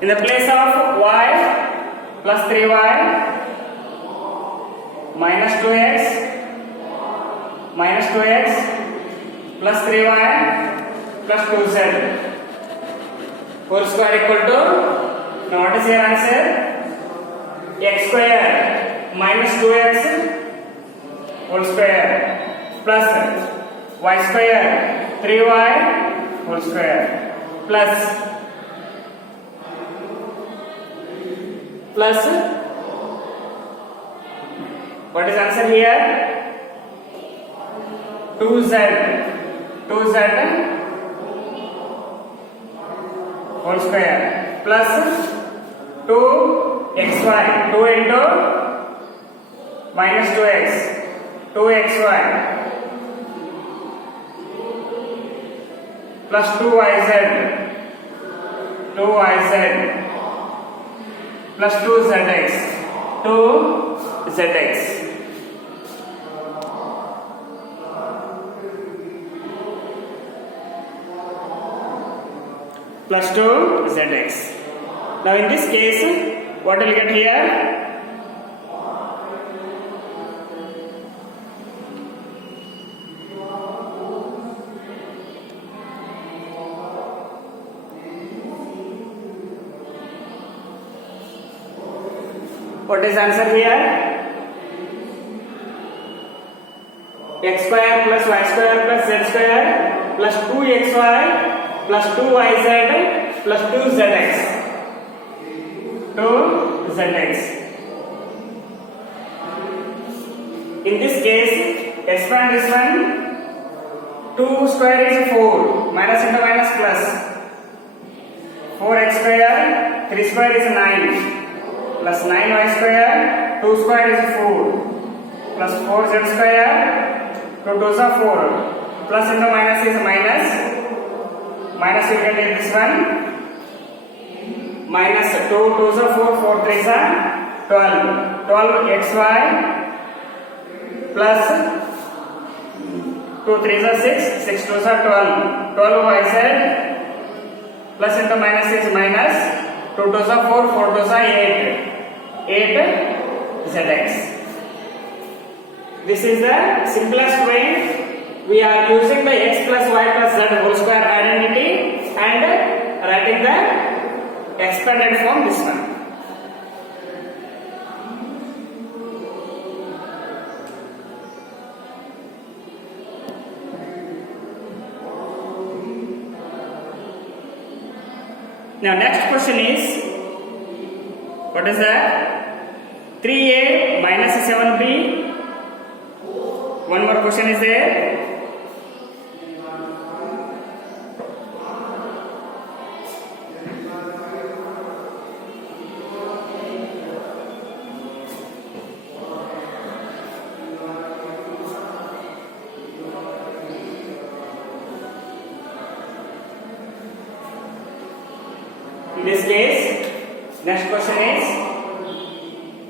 In the place of y plus 3y minus 2x plus 3y plus 2z whole square equal to, now what is your answer? X square minus 2x whole square plus y square 3y whole square plus what is answer here? 2z whole square plus 2xy 2 into minus 2x 2xy plus 2yz plus 2zx plus 2zx. Now in this case, what will get here? What is answer here? X square plus y square plus z square plus 2xy plus 2yz plus 2zx. In this case, expand this one. 2 square is 4, minus into minus plus. 4x square, 3 square is 9. Plus 9y square, 2 square is 4, plus 4z square, 2 2s are 4, plus into minus is minus will get this one, minus 2 2s are 4, 4 3s are 12xy plus 2 3s are 6, 6 2s are 12yz plus into minus is minus, 2 2s are 4, 4 2s are 8zx. This is the simplest way. We are using the x plus y plus z whole square identity and writing the expanded form this one. Now next question is, what is that? 3a minus 7b. One more question is there. In this case, next question is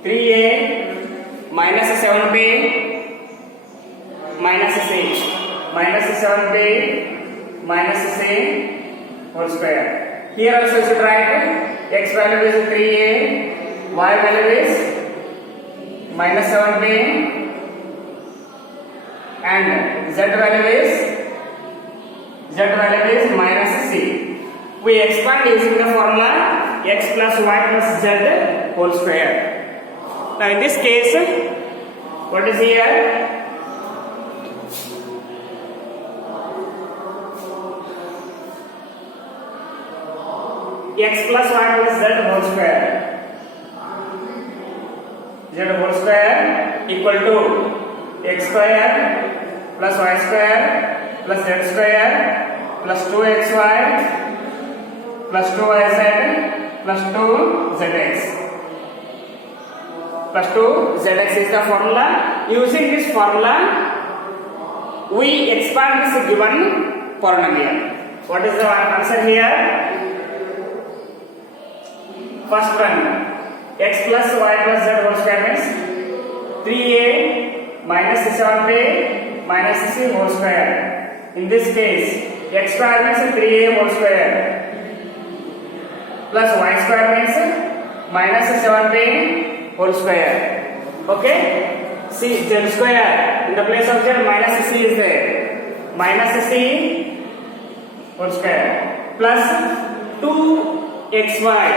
3a minus 7b minus c minus 7b minus c whole square. Here also you should write x value is 3a, y value is minus 7b and z value is minus c. We expand using the formula x plus y plus z whole square. Now in this case, what is here? X plus y plus z whole square. Z whole square equal to x square plus y square plus z square plus 2xy plus 2yz plus 2zx. Plus 2zx is the formula. Using this formula, we expand this given polynomial. What is the answer here? First one, x plus y plus z whole square means 3a minus 7b minus c whole square. In this case, x square means 3a whole square plus y square means minus 7b whole square. Okay, see z square in the place of z minus c is there, minus c whole square plus 2xy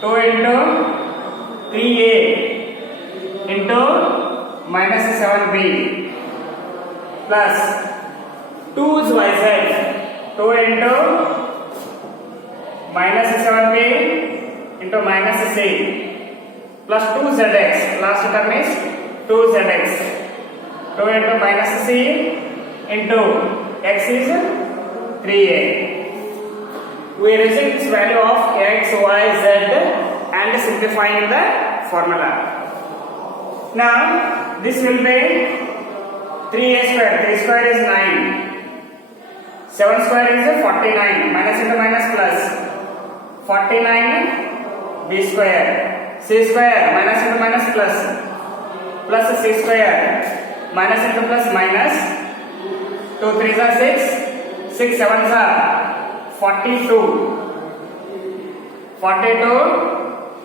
2 into 3a into minus 7b plus 2yz 2 into minus 7b into minus c plus 2zx, last term is 2zx 2 into minus c into x is 3a. We receive this value of x, y, z and simplifying the formula. Now this will be 3a square, 3 square is 9, 7 square is 49, minus into minus plus 49 b square, c square minus into minus plus c square minus into plus minus 2 3s are 6, 6 7s are 42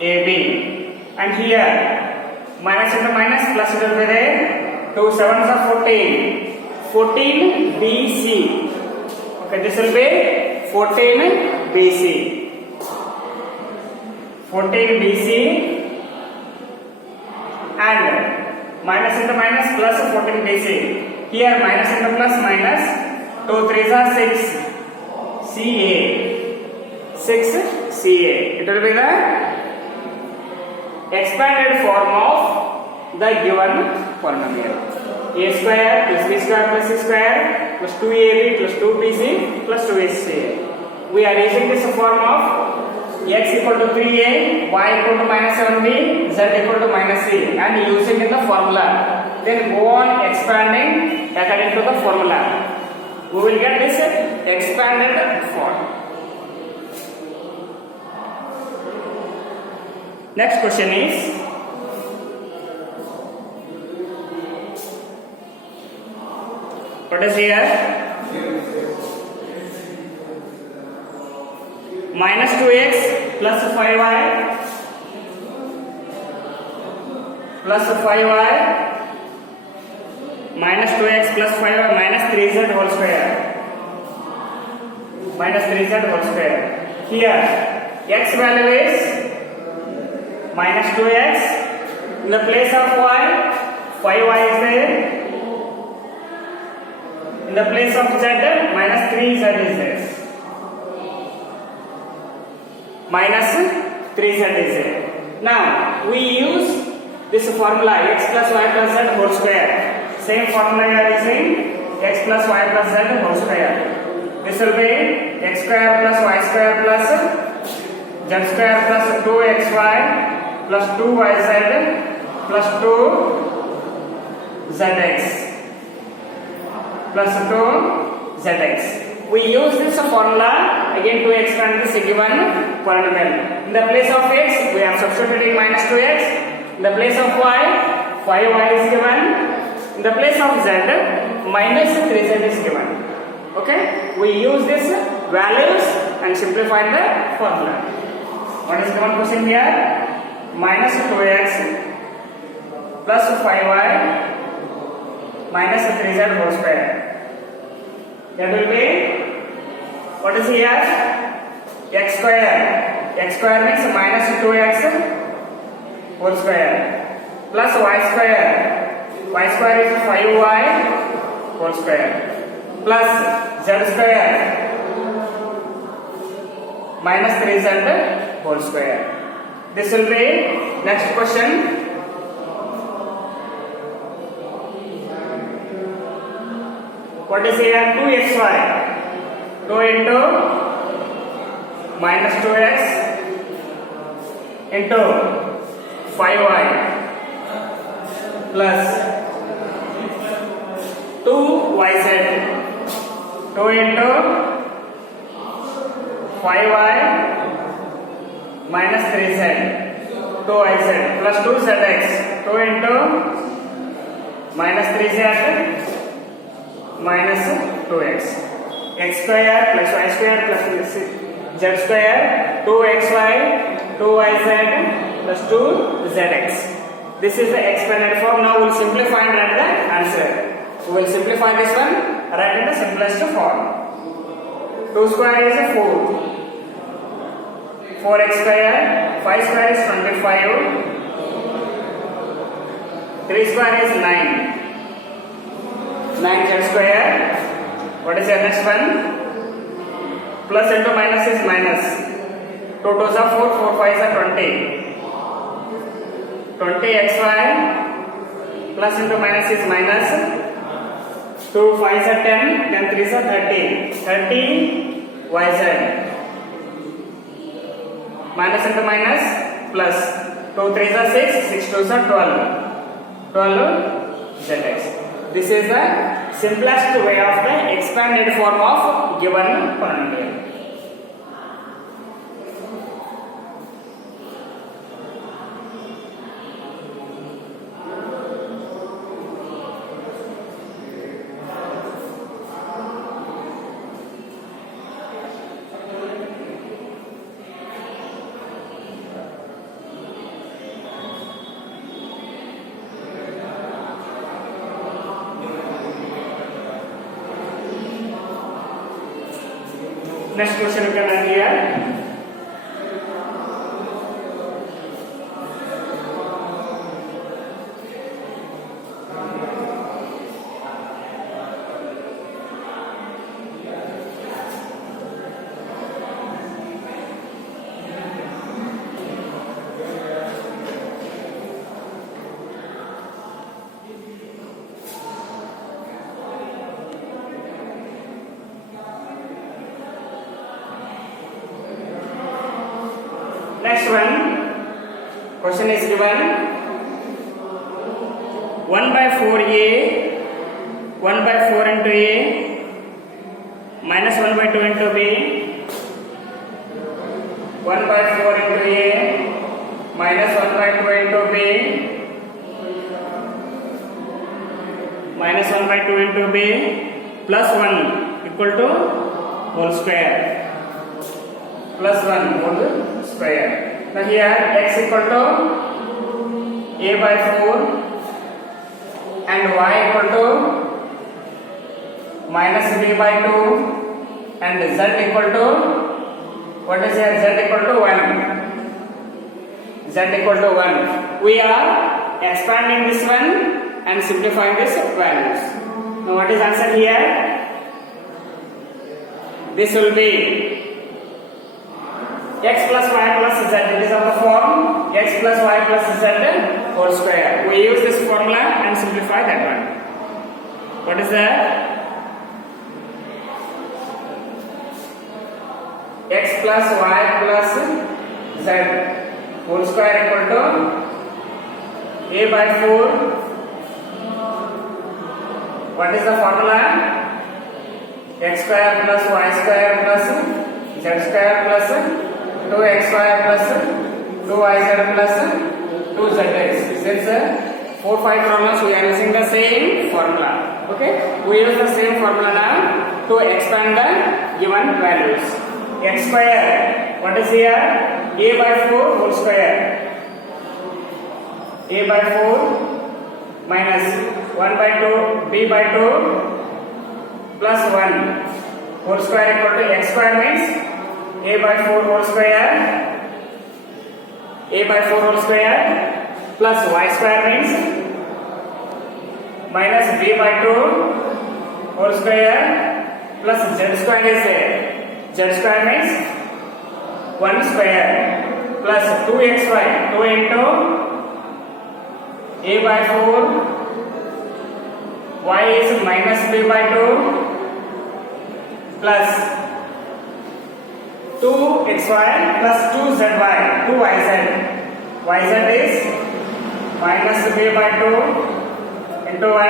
ab, and here minus into minus plus it will be there, 2 7s are 14 bc. Okay, this will be 14 bc and minus into minus plus 14 bc. Here minus into plus minus 2 3s are 6 ca. It will be the expanded form of the given polynomial. A square plus b square plus c square plus 2ab plus 2bc plus 2sca. We are using this form of x equal to 3a, y equal to minus 7b, z equal to minus c, and using in the formula. Then go on expanding according to the formula. We will get this expanded form. Next question is, what is here? Minus 2x plus 5y plus 5y minus 2x plus 5y minus 3z whole square, minus 3z whole square. Here x value is minus 2x, in the place of y 5y is there, in the place of z minus 3z is there, minus 3z is there. Now we use this formula x plus y plus z whole square. Same formula we are using, x plus y plus z whole square. This will be x square plus y square plus z square plus 2xy plus 2yz plus 2zx plus 2zx. We use this formula again to expand this given polynomial. In the place of x, we are substituting minus 2x. In the place of y, 5y is given. In the place of z, minus 3z is given. Okay? We use these values and simplify the formula. What is given question here? Minus 2x plus 5y minus 3z whole square. That will be, what is here? X square. X square means minus 2x whole square plus y square. Y square is 5y whole square plus z square minus 3z whole square. This will be next question. What is here? 2xy. 2 into minus 2x into 5y plus 2yz. 2 into 5y minus 3z, 2yz plus 2zx, 2 into minus 3z minus 2x, x square plus y square plus z square 2xy 2yz plus 2zx. This is the expanded form. Now we will simplify and write the answer. We will simplify this one, write in the simplest form. 2 square is 4, 4x square, 5 square is 25, 3 square is 9, 9z square. What is the next one? Plus into minus is minus. 2 2s are 4, 4 5s are 20. 20xy plus into minus is minus. 2 5s are 10, 10 3s are 30. 30yz. Minus into minus plus. 2 3s are 6, 6 2s are 12. 12zx. This is the simplest way of the expanded form of given polynomial. Next question you can add here. Next one, question is given 1 by 4a, 1 by 4 into a, minus 1 by 2 into b, 1 by 4 into a, minus 1 by 2 into b, minus 1 by 2 into b, plus 1 equal to whole square, plus 1 whole square. Now here x equal to a by 4 and y equal to minus b by 2 and z equal to, what is here, z equal to 1, z equal to 1. We are expanding this one and simplifying this values. Now what is answer here? This will be x plus y plus z. It is of the form x plus y plus z whole square. We use this formula and simplify that one. What is that? X plus y plus z whole square equal to a by 4. What is the formula? X square plus y square plus z square plus 2xy plus 2yz plus 2zx. Since 4 5 problems we are using the same formula. Okay, we use the same formula now to expand the given values. X square, what is here? A by 4 whole square. A by 4 minus 1 by 2 b by 2 plus 1 whole square equal to x square means a by 4 whole square, a by 4 whole square plus y square means minus b by 2 whole square plus z square is z square means 1 square plus 2xy, 2 into a by 4, y is minus b by 2 plus 2xy plus 2zy, 2yz. Yz is minus b by 2 into 1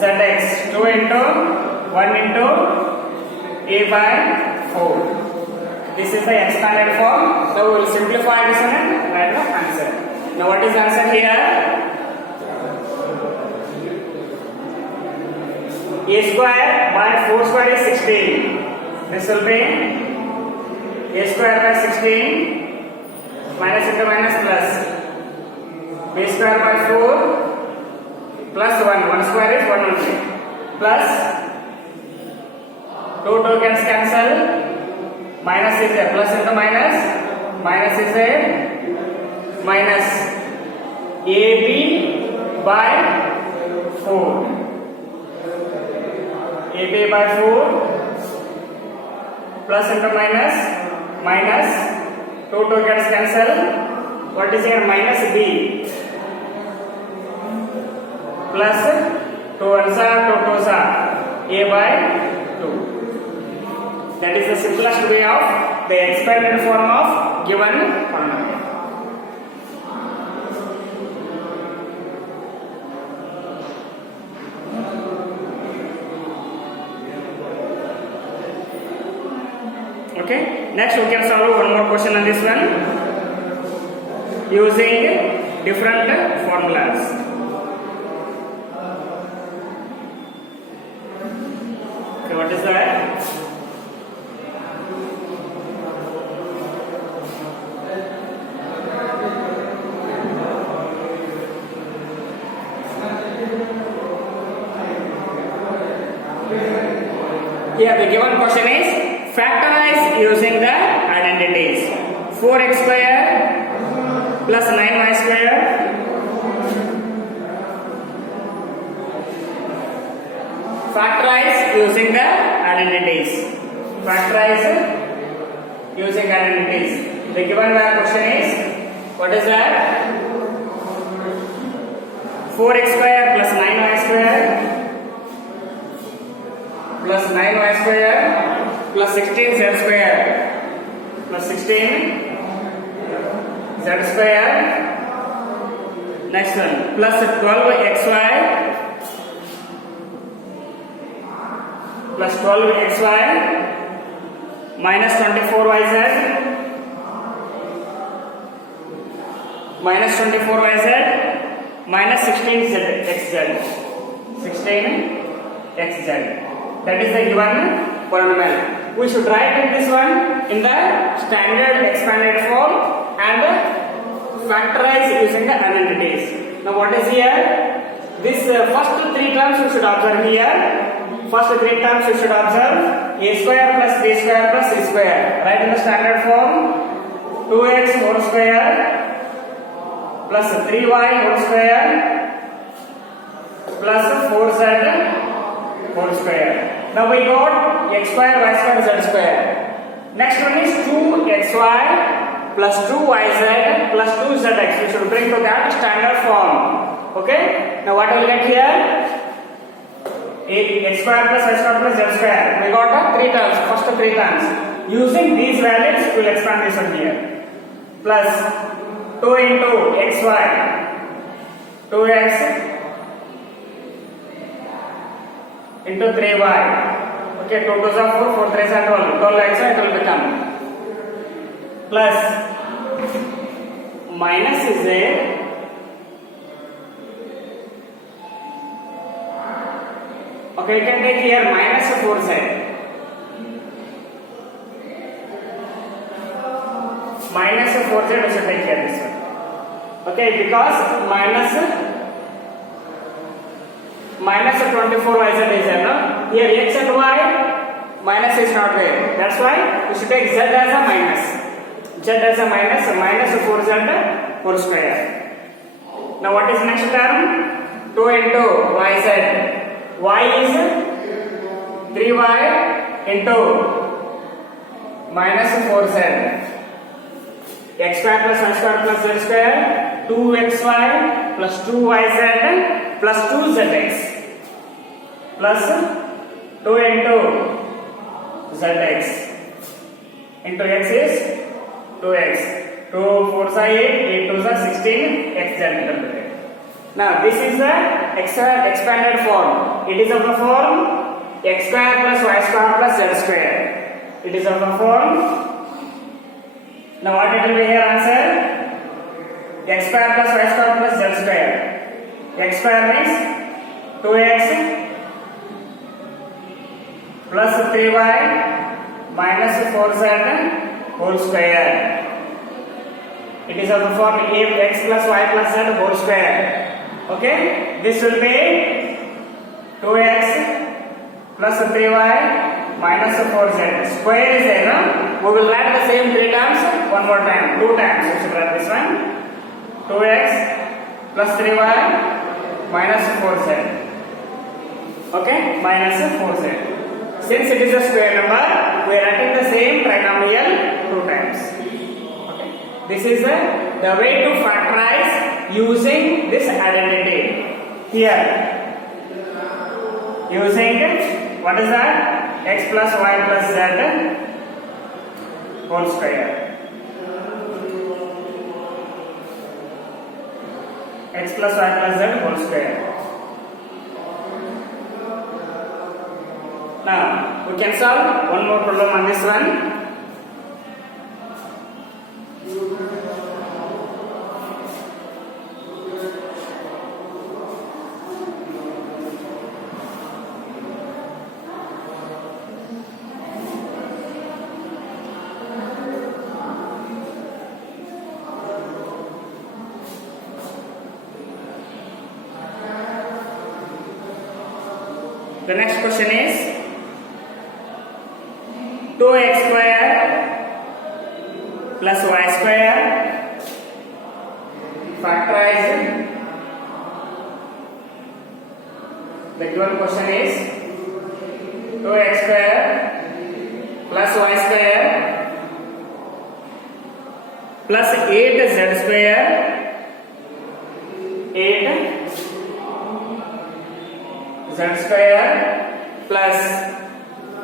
zx, 2 into 1 into a by 4. This is the expanded form. Now we will simplify this one and write the answer. Now what is the answer here? A square by 4 square is 16. This will be a square by 16 minus into minus plus b square by 4 plus 1 square is 1 only plus 2 gets cancel minus is a plus into minus is a minus ab by 4 ab by 4 plus into minus 2 gets cancel. What is here? Minus b plus 2 ones are 2 twos are a by 2. That is the simplest way of the expanded form of given polynomial. Okay, next we can solve one more question on this one using different formulas. Okay, what is that? Here the given question is factorize using the identities. 4x square plus 9y square factorize using the identities. Factorize using identities. The given question is, what is that? 4x square plus 9y square plus 9y square plus 16z square plus 16 z square. Next one plus 12xy plus 12xy minus 24yz minus 24yz minus 16xz 16xz. That is the given polynomial. We should write in this one in the standard expanded form and factorize using the identities. Now what is here? This first 3 terms you should observe here. First 3 terms you should observe a square plus b square plus c square. Write in the standard form 2x whole square plus 3y whole square plus 4z whole square. Now we got x square, y square, z square. Next one is 2xy plus 2yz plus 2zx. We should bring to that standard form. Okay? Now what will get here? X square plus y square plus z square. We got the 3 terms, first 3 terms. Using these values, we will expand this one here. Plus 2 into xy, 2x into 3y. Okay, 2 2s are 4, 4 3s are 12. 12x it will become. Plus minus is there. Okay, you can take here minus 4z. Minus 4z we should take here this one. Okay, because minus 24yz is there, no? Here x and y minus is not there. That's why we should take z as a minus. Z as a minus 4z whole square. Now what is next term? 2 into yz. Y is 3y into minus 4z. X square plus y square plus z square. 2xy plus 2yz plus 2zx plus 2 into zx into x is 2x. 2 4s are 8, 8 2s are 16, xz. Now this is the expanded form. It is of the form x square plus y square plus z square. It is of the form. Now what it will be here answer? X square plus y square plus z square. X square means 2x plus 3y minus 4z whole square. It is of the form ax plus y plus z whole square. Okay, this will be 2x plus 3y minus 4z. Square is there, no? We will write the same three terms one more time. Two times we should write this one. 2x plus 3y minus 4z. Okay, minus 4z. Since it is a square number, we are writing the same trinomial two times. Okay, this is the way to factorize using this identity. Here, using what is that? X plus y plus z whole square. X plus y plus z whole square. Now we can solve one more problem on this one. The next question is 2x square plus y square factorize. The given question is 2x square plus y square plus 8z square 8z square plus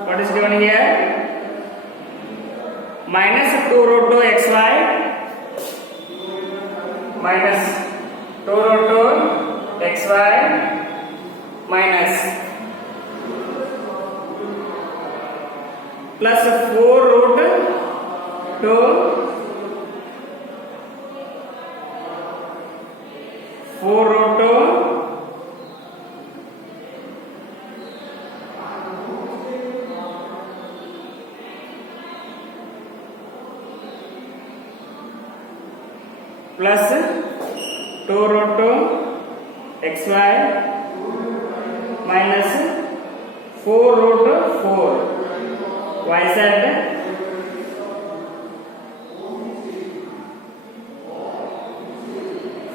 what is given here minus 2 root 2 xy minus 2 root 2 xy minus plus 4 root 2 4 root 2 plus 2 root 2 xy minus 4 root 4 yz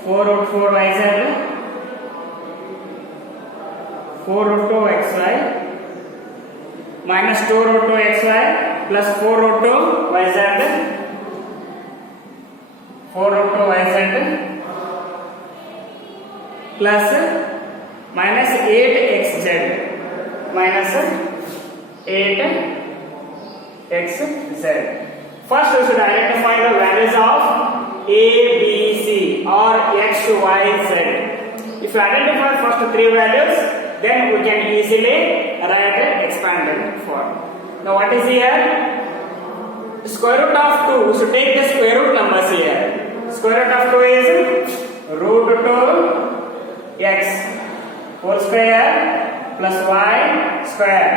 4 root 4 yz 4 root 2 xy minus 2 root 2 xy plus 4 root 2 yz 4 root 2 yz plus minus 8xz minus 8xz. First we should identify the values of a, b, c or x, y, z. If you identify first three values, then we can easily write an expanded form. Now what is here? Square root of 2, we should take the square root numbers here. Square root of 2 is root 2 x whole square plus y square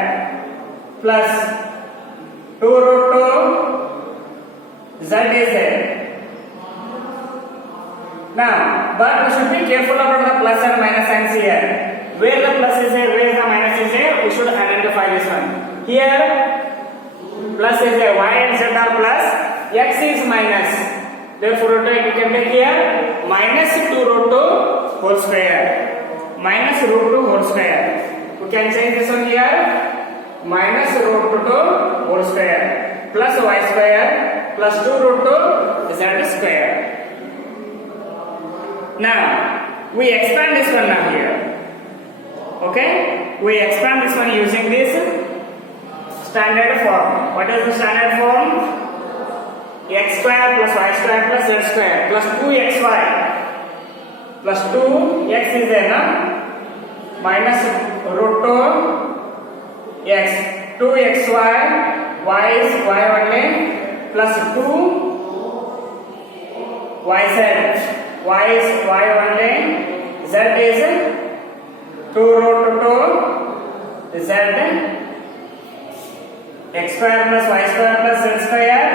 plus 2 root 2 z is there. Now, but we should be careful about the plus and minus signs here. Where the plus is there, where the minus is there, we should identify this one. Here, plus is there, y and z are plus, x is minus. Therefore, we can take here minus 2 root 2 whole square. Minus root 2 whole square. We can change this one here. Minus root 2 whole square. Plus y square. Plus 2 root 2 z square. Now, we expand this one now here. Okay? We expand this one using this standard form. What is the standard form? X square plus y square plus z square plus 2xy plus 2x is there, na? Minus root 2 x 2xy y is y only plus 2 yz y is y only z is 2 root 2 z x square plus y square plus z square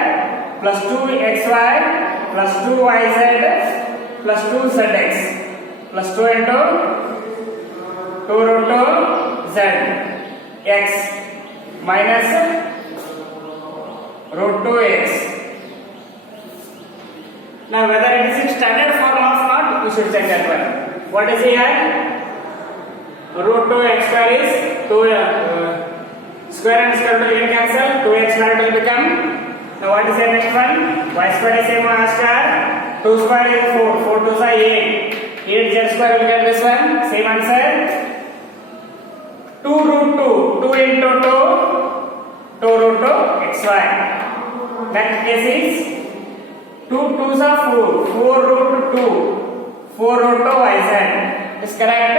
plus 2xy plus 2yz plus 2zx plus 2 into 2 root 2 z x minus root 2x. Now whether it is in standard form or not, we should check that one. What is here? Root 2x square is 2 square and square root will cancel, 2x square will become. Now what is the next one? Y square is same as square, 2 square is 4, 4 2s are 8, 8 z square will get this one, same answer. 2 root 2, 2 into 2, 2 root 2 xy. Next case is 2 2s are 4, 4 root 2, 4 root 2 yz. Is correct?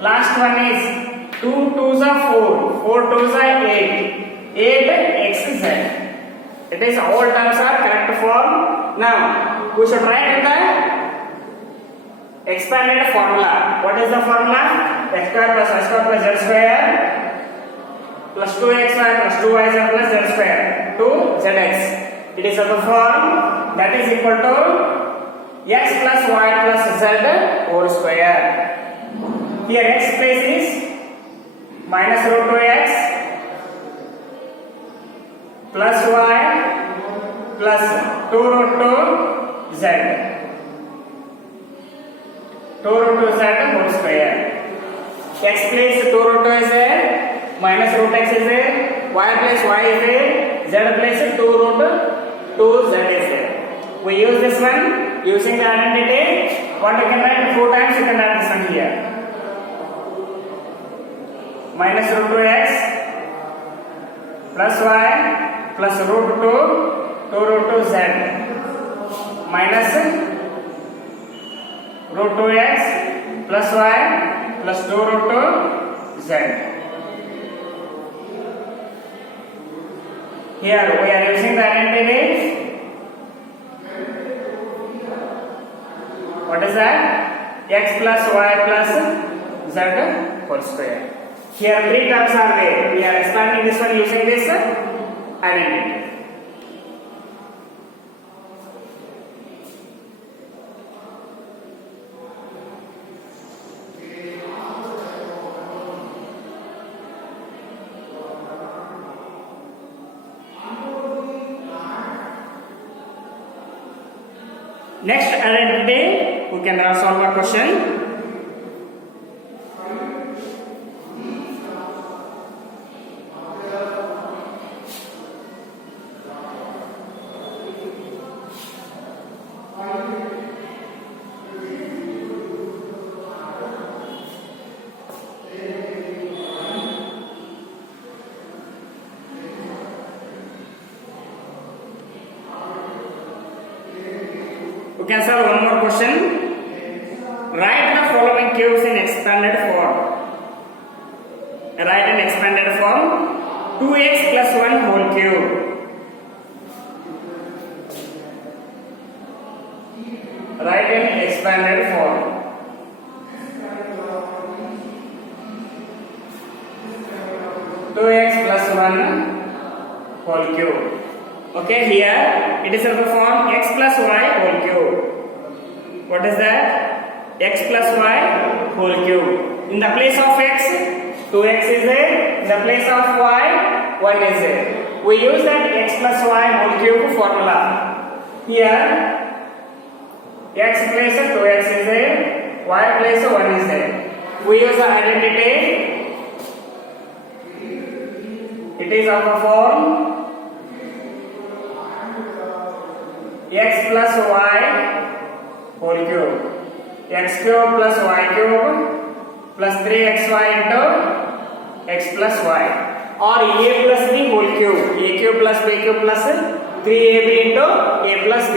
Last one is 2 2s are 4, 4 2s are 8, 8 xz. It is all terms are correct form. Now we should write in the expanded formula. What is the formula? X square plus y square plus z square plus 2xy plus 2yz plus z square to zx. It is of the form that is equal to x plus y plus z whole square. Here x place is minus root 2x plus y plus 2 root 2 z. 2 root 2 z whole square. X place 2 root 2 is there, minus root x is there, y place y is there, z place 2 root 2 z is there. We use this one using the identity. What you can write 4 times, you can write this one here. Minus root 2x plus y plus root 2 root 2 z minus root 2x plus y plus 2 root 2 z. Here we are using the identity. What is that? X plus y plus z whole square. Here 3 terms are there. We are expanding this one using this identity. Next identity, we can solve a question. We can solve one more question. Write the following cubes in expanded form. Write in expanded form 2x plus 1 whole cube. Write in expanded form. Two x plus 1 whole cube. Okay, here it is of the form x plus y whole cube. What is that? X plus y whole cube. In the place of x, 2x is there. In the place of y, 1 is there. We use that x plus y whole cube formula. Here, x place 2x is there, y place 1 is there. We use the identity. It is of the form x plus y whole cube, x cube plus y cube plus 3xy into x plus y, or a plus b whole cube, a cube plus b cube plus 3ab into a plus b.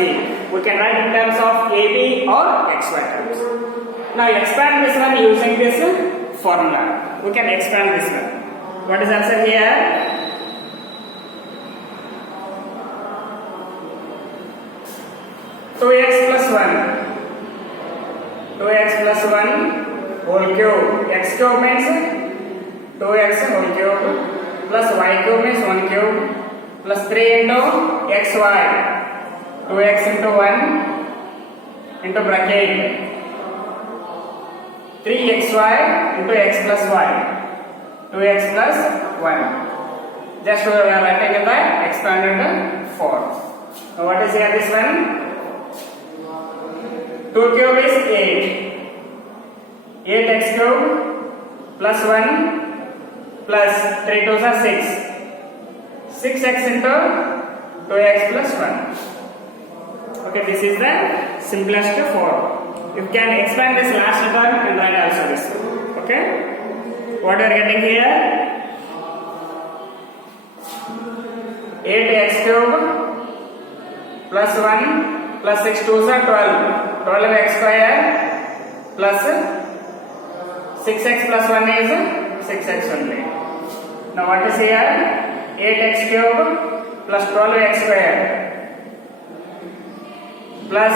We can write in terms of ab or xy terms. Now expand this one using this formula. We can expand this one. What is answer here? 2x plus 1 whole cube. X cube means 2x whole cube plus y cube means 1 cube plus 3 into xy, 2x into 1 into bracket 3xy into x plus y, 2x plus 1. Just we are writing in the expanded form. Now what is here this one? 2 cube is 8. 8x cube plus 1 plus 3 2s are 6. 6x into 2x plus 1. Okay, this is the simplest form. You can expand this last term and write also this. Okay, what are you getting here? 8x cube plus 1 plus 6 2s are 12. 12x square plus 6x plus 1 is 6x only. Now what is here? 8x cube plus 12x square plus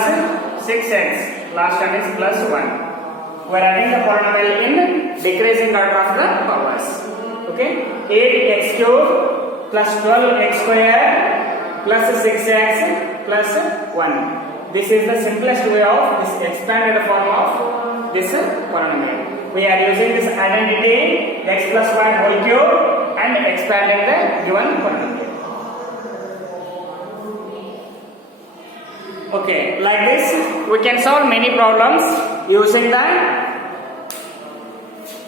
6x. Last one is plus 1. We are adding the polynomial in decreasing order of the powers. Okay, 8x cube plus 12x square plus 6x plus 1. This is the simplest way of this expanded form of this polynomial. We are using this identity x plus 1 whole cube and expanding the given polynomial. Okay, like this we can solve many problems using the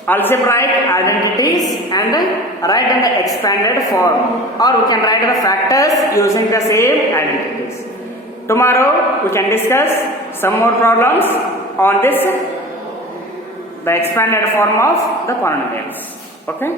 algebraic identities and write in the expanded form, or we can write the factors using the same identities. Tomorrow we can discuss some more problems on this, the expanded form of the polynomials. Okay.